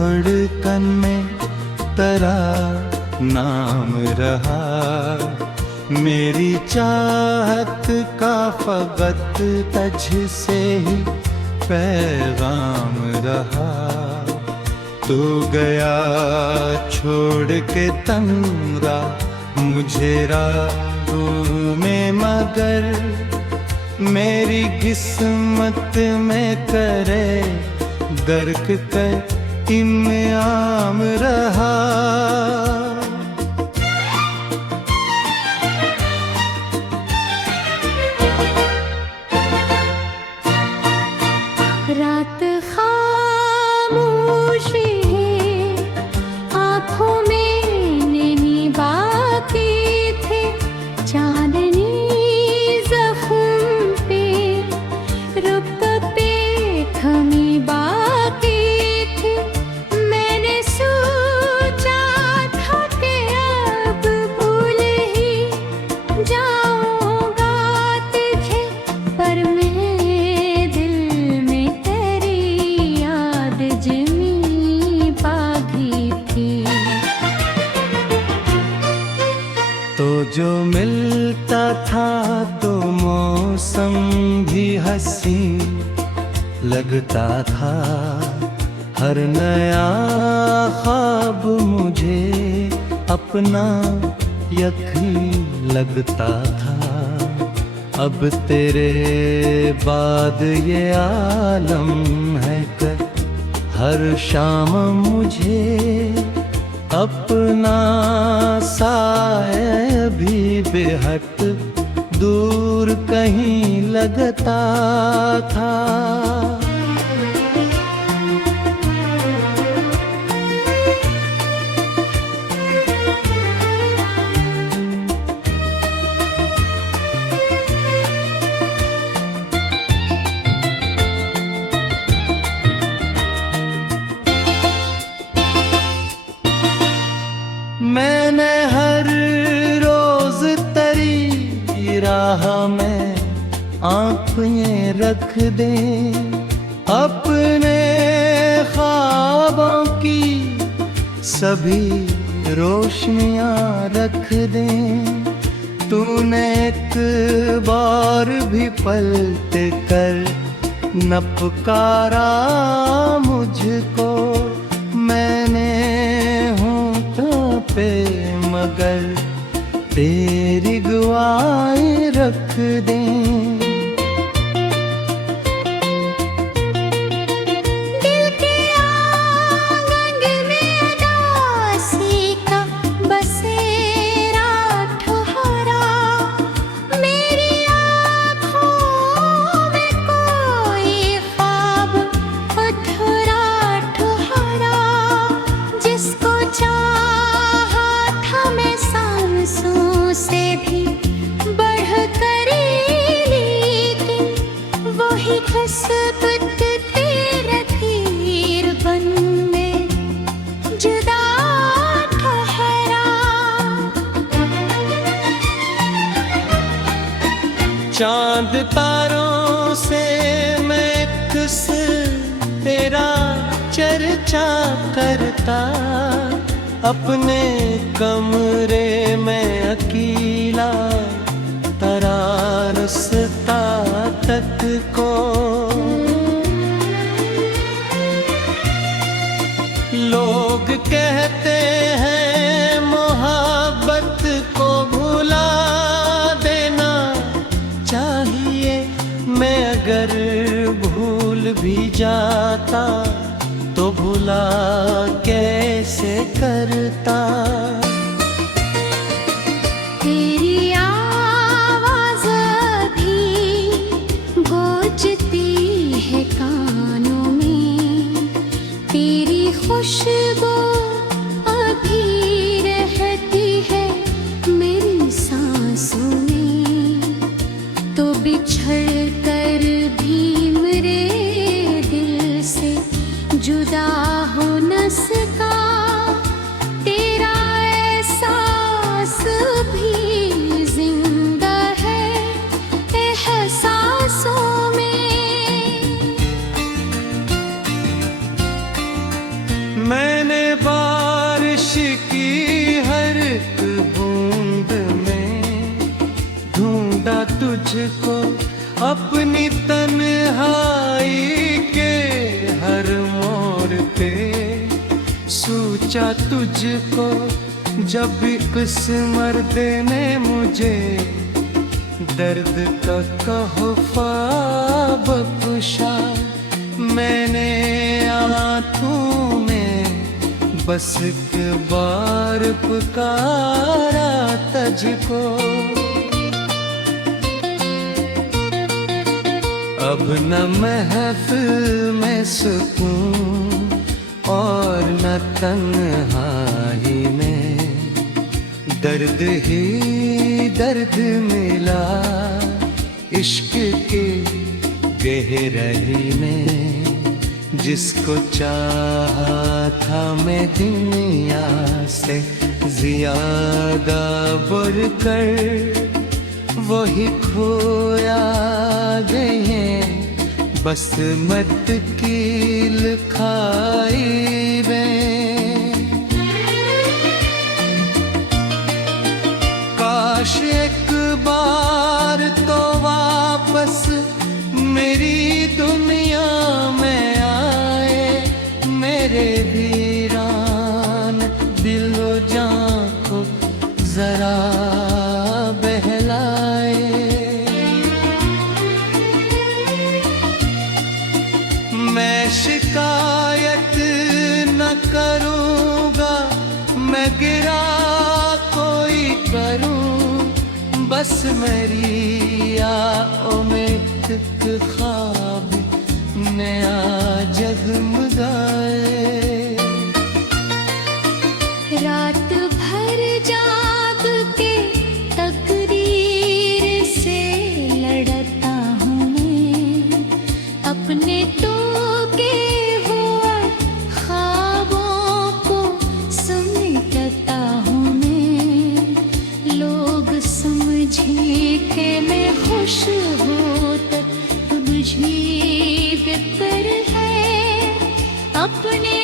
धड़कन में तेरा नाम रहा। मेरी चाहत का फकत तुझसे ही पैगाम रहा। तू गया छोड़ के तंगा मुझे राहों में, मगर मेरी किस्मत में करे गर्क कर इनाम रहा। रात खामोश है, आँखों में नैनी बाकी थे, चांदनी जख्म पे रुक पे थमी बाकी थी। मैंने सोचा था कि अब भूल ही जाऊंगा तुझे, पर मेरे दिल में तेरी याद जमी बागी थी। तो जो मिलता था तो मौसम भी हंसी लगता था। हर नया ख्वाब मुझे अपना यकीन लगता था। अब तेरे बाद ये आलम है कर हर शाम मुझे अपना सा है भी बेहद दूर कहीं लगता था। मैंने हर रोज तेरी राह में आँखें रख दे, अपने ख्वाबों की सभी रोशनियाँ रख दे। तूने एक बार भी पलट कर न पुकारा मुझको। मैंने पे मगर तेरी गवाही रख दें। दिल के आंगन में उदासी का बसेरा ठहरा, मेरी आँखों में कोई ख्वाब अधूरा ठहरा। जिसको से भी बढ़ कर, लेकिन वही किस्मत तेरा तीर बन में जुदा ठहरा। चांद तारों से मैं किस तेरा चर्चा करता, अपने कमरे में अकेला तरारसता तक को। लोग कहते हैं मोहब्बत को भुला देना चाहिए। मैं अगर भूल भी जाता तो भुला कैसे करता। तेरी आवाज़ भी गूंजती है कानों में, तेरी खुशबू अभी रहती है मेरी सांसों में। तो बिछड़ कर भी मेरे दिल से जुदा हो न सका, तेरा एहसास भी जिंदा है एहसासों में। सोचा तुझको जब इस मर्द ने मुझे दर्द का कहफा बख्शा, मैंने आंखों में बस एक बार पुकारा तुझको। अब न महफिल में सुकून और न तन्हाई में, दर्द ही दर्द मिला इश्क के गहराई में। जिसको चाहा था मैं दुनिया से ज्यादा बढ़कर, वही खोया गए बस मत की लिखाई में। काश एक बार तो वापस मेरी दुनिया में आए, मेरे वीरान दिलो जान को जरा बहलाए। मैं शिकायत न करूँगा, मैं गिरा कोई करूँ, बस मेरी आँखों में एक ख्वाब नया जगमगाए। रात भर जाग के तकदीर से लड़ता हूँ मैं, अपने टूटे हुए ख्वाबों को समेटता हूँ मैं। लोग समझे कि मैं खुश हूँ तो मुझे बेहतर है अपने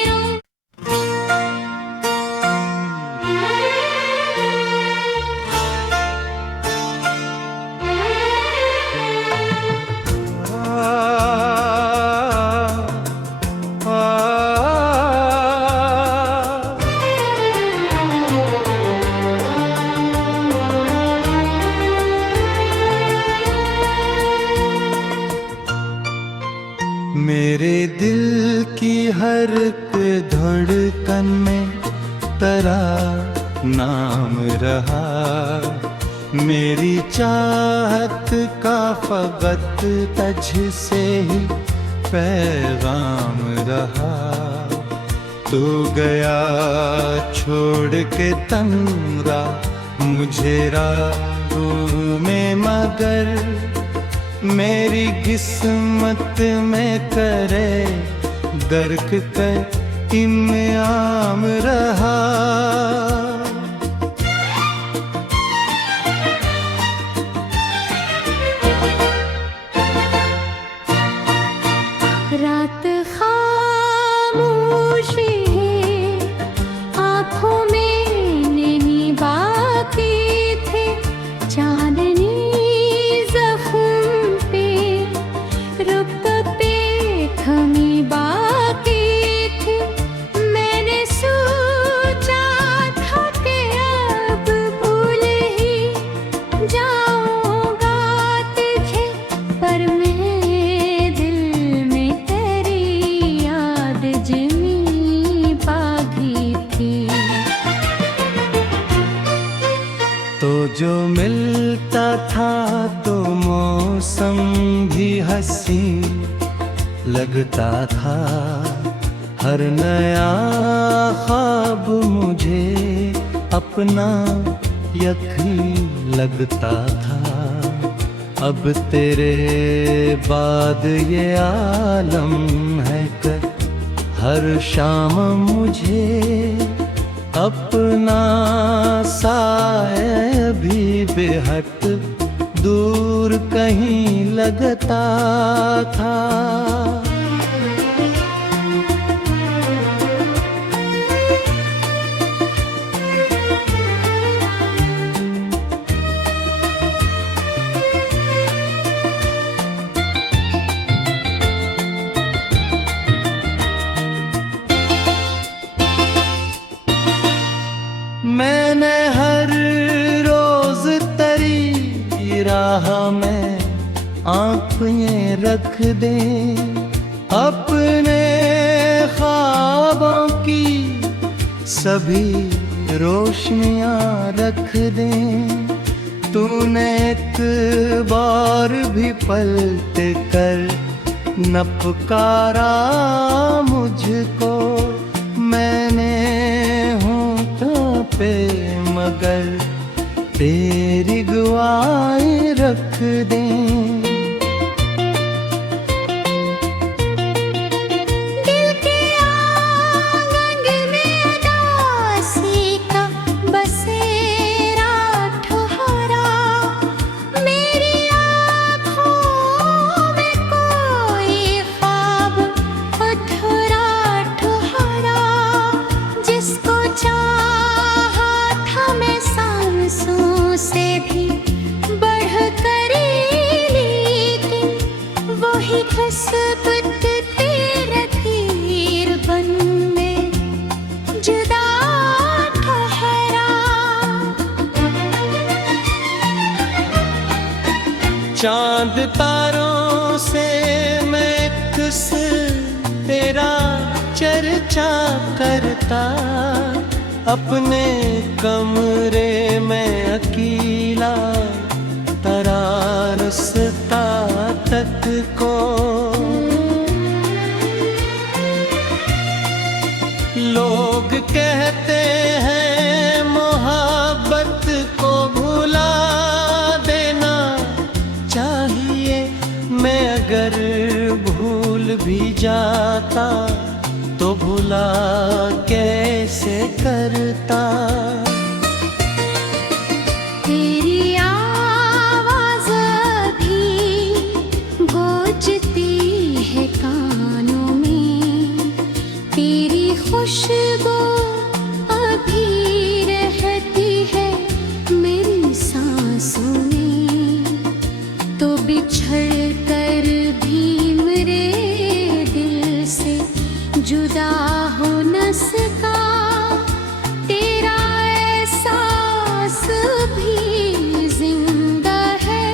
मेरे दिल की हर एक धड़कन में तेरा नाम रहा, मेरी चाहत का फकत तुझ से ही पैगाम रहा। तू गया छोड़ के तंगा मुझे राहों में, मगर मेरी किस्मत में करे दर्द का इनाम रहा। रात खामोश है, आँखों में नैनी बाकी थे, चांदनी जख्म पे रुकते थमी बाकी थी। मैंने सोचा था कि अब भूल ही जाऊंगा तुझे, पर मेरे दिल में तेरी याद जमी बागी थी। तो जो मिलता था तो मौसम भी हंसी लगता था, हर नया ख्वाब मुझे अपना यकीन लगता था। अब तेरे बाद ये आलम है कि हर शाम मुझे अपना साए भी बेहद दूर कहीं लगता था। दें, अपने ख्वाबों की सभी रोशनियां रख दें। तूने एक बार भी पलट कर न पुकारा मुझको, मैंने होठों पे मगर तेरी गवाही रख दें। दिल के आंगन में उदासी का बसेरा ठहरा, मेरी आँखों में कोई ख्वाब अधूरा ठहरा। जिसको चाहा था मैं सांसों से भी बढ़कर, लेकिन वही किस्मत तेरा तीर बन में जुदा ठहरा। चांद तारों से मैं किस तेरा चर्चा करता, अपने कमरे में अकेला तरारसता तक को। लोग कहते हैं मोहब्बत को भुला देना चाहिए, मैं अगर भूल भी जाता तो भुला कैसे करता। तेरी आवाज़ भी गूंजती है कानों में, तेरी खुशबू अभी रहती है मेरी सांसों में। तो बिछड़ कर भी मेरे दिल से जुदा हो न सका, तेरा एहसास भी जिंदा है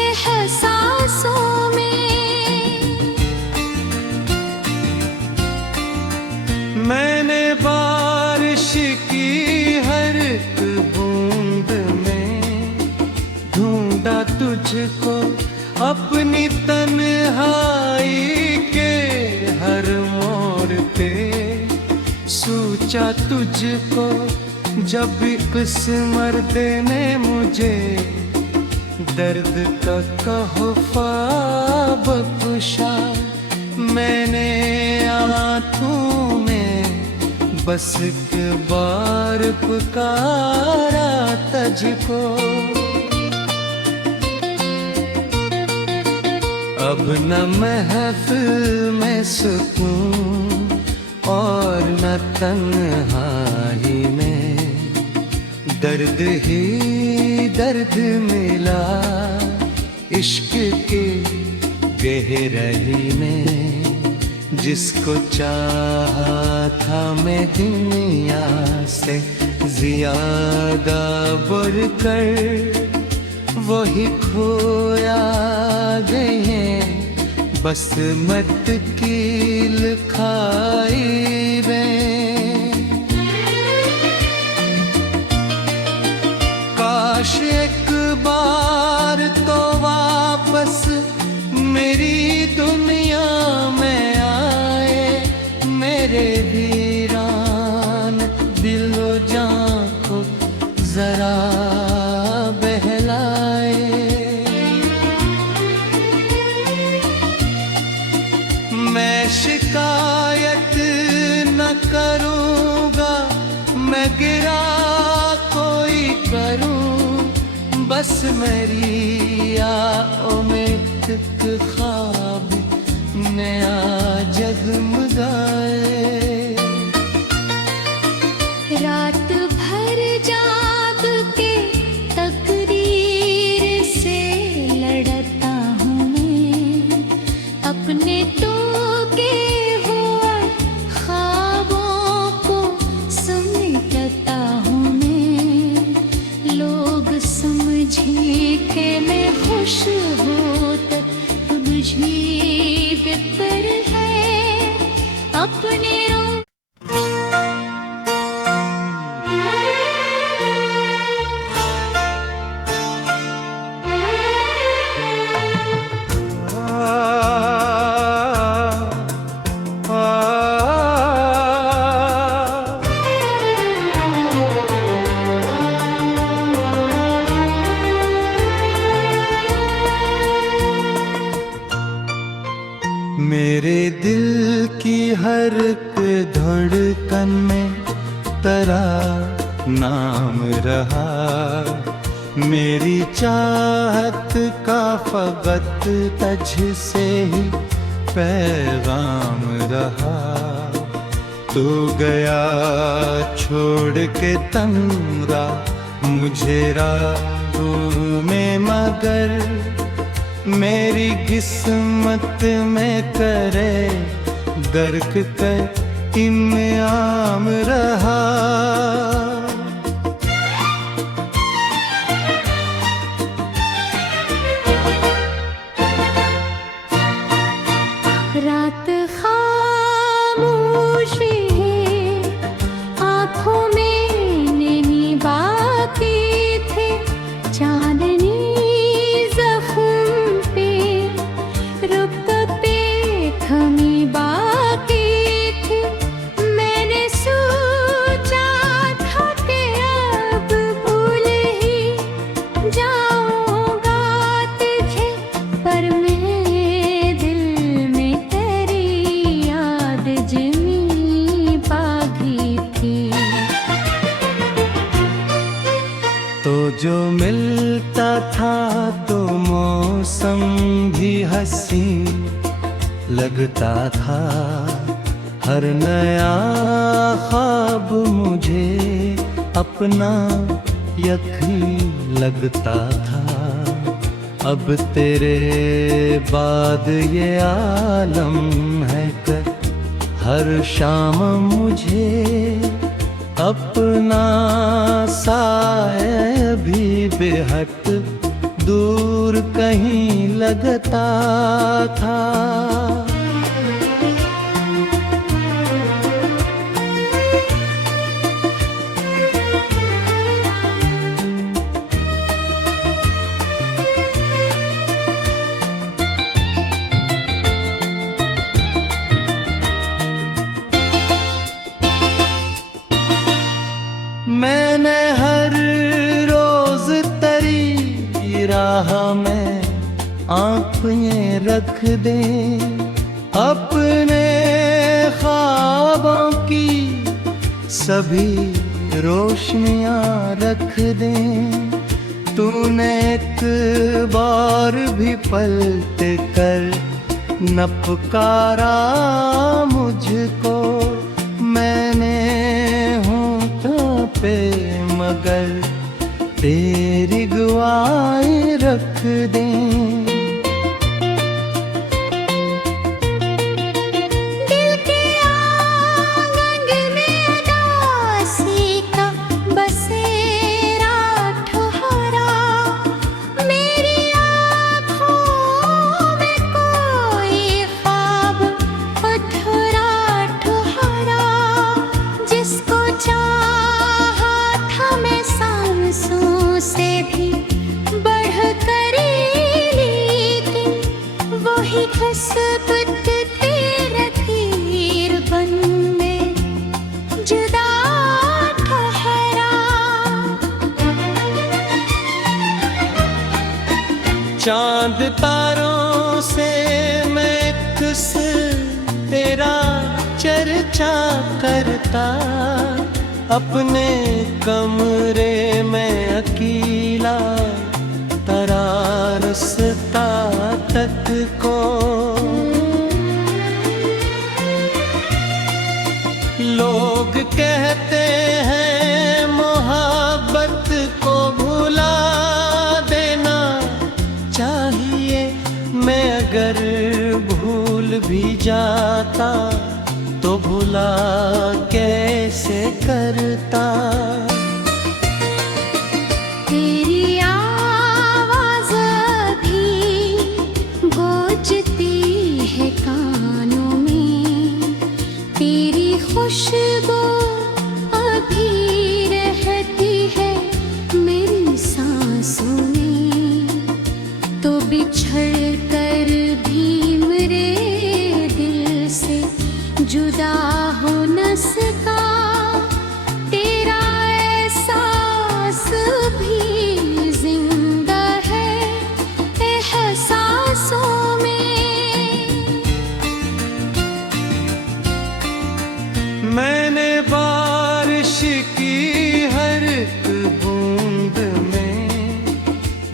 एहसासों में। मैंने बारिश की हर एक बूंद में ढूंढा तुझको, अपनी तन्हाई के हर मोड़ पे सोचा तुझको। जब किस्मत ने मुझे दर्द का कहफा बख्शा, मैंने आँखों में बस एक बार पुकारा तुझको। अब न महफिल में सुकून और न तन्हाई में, दर्द ही दर्द मिला इश्क के गहराई में। जिसको चाहा था मैं दुनिया से ज्यादा बढ़कर, वही खोया गए बस मत की लिखाई में। काश एक बार तो वापस मेरी दुनिया में आए, मेरे वीरान दिलो जान को जरा बहलाए। मैं शिकायत न करूँगा, मैं गिरा कोई करूँ, बस मेरी आँखों में एक ख्वाब नया जगमगाए। रात भर जाग के तकदीर से लड़ता हूँ मैं, अपने टूटे हुए ख्वाबों को समेटता हूँ मैं। लोग समझे कि मैं खुश हूँ तब बुझी धड़कन में तेरा नाम रहा, मेरी चाहत का फकत तुझसे ही पैगाम रहा। तू गया छोड़ के तंगा मुझे राहों में, मगर मेरी किस्मत में करे दर्द का इनाम रहा। रात खामोश है, आँखों में नहीं बाकी थे, चांदनी जख्म पे रुक पे थमी बाकी थी। मैंने सोचा था कि अब भूल ही जाऊंगा तुझे, पर मैं दिल में तेरी याद जमी बागी थी। तो जो मिलता था तो मौसम भी हंसी लगता था, हर नया ख्वाब मुझे अपना यकीन लगता था। अब तेरे बाद ये आलम है कि हर शाम मुझे अपना साया भी बेहद दूर कहीं लगता था। मैंने हर रोज तेरी राह में आँखें रख दे, अपने ख्वाबों की सभी रोशनियाँ रख दे। तूने एक बार भी पलट कर न पुकारा मुझको, मैंने पे मगर तेरी गवाही रख दें। दिल के आंगन में उदासी का बसेरा ठहरा, मेरी आँखों में कोई ख्वाब अधूरा ठहरा। जिसको से भी बढ़कर, लेकिन वही खसबत तेरा तीर बन में जुदा ठहरा। चांद तारों से मैं किस तेरा चर्चा करता, अपने कमरे में अकेला तेरा रास्ता तक को। लोग कहते हैं मोहब्बत को भुला देना चाहिए, मैं अगर भूल भी जाता तो भुला कैसे करता। तेरी आवाज़ भी गूंजती है कानों में, तेरी खुशबू अभी रहती है मेरी सांसों में। तो बिछड़ कर भी मेरे दिल से जुदा हो न सका तेरा की हर एक बूंद में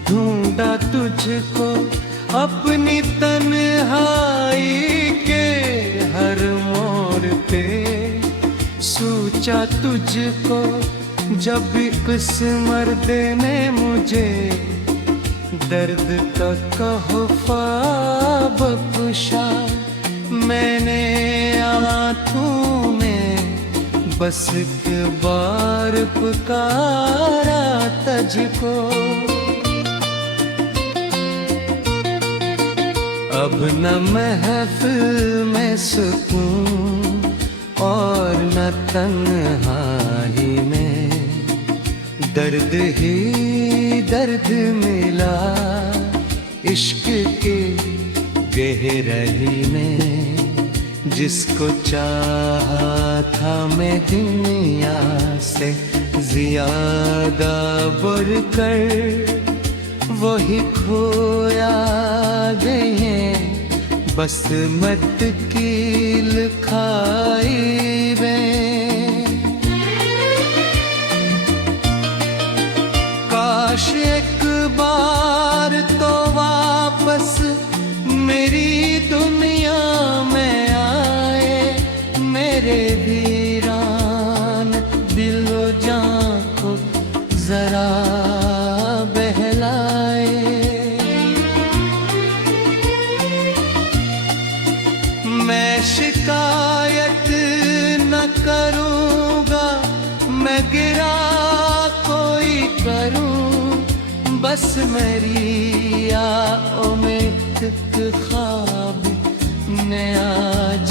ढूंढा तुझको अपनी तन्हाई के हर मोड़ पे सोचा तुझको जब इस मर्द ने मुझे दर्द का कहफा बख्शा मैंने आँखों में बस एक बार पुकारा तुझको अब न महफिल में सुकून और न तन्हाई में दर्द ही दर्द मिला इश्क के गहराई में जिसको चाहा था मैं दुनिया से ज्यादा बढ़कर वही खोया गए बस मत की लिखाई में काश एक बार तो वापस मेरी दुनिया में आए मेरे वीरान दिलो जान को जरा बहलाए मैं शिकायत न करूँगा मैं गिरा कोई करूँ बस मेरी आँखों में एक ख्वाब नया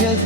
जग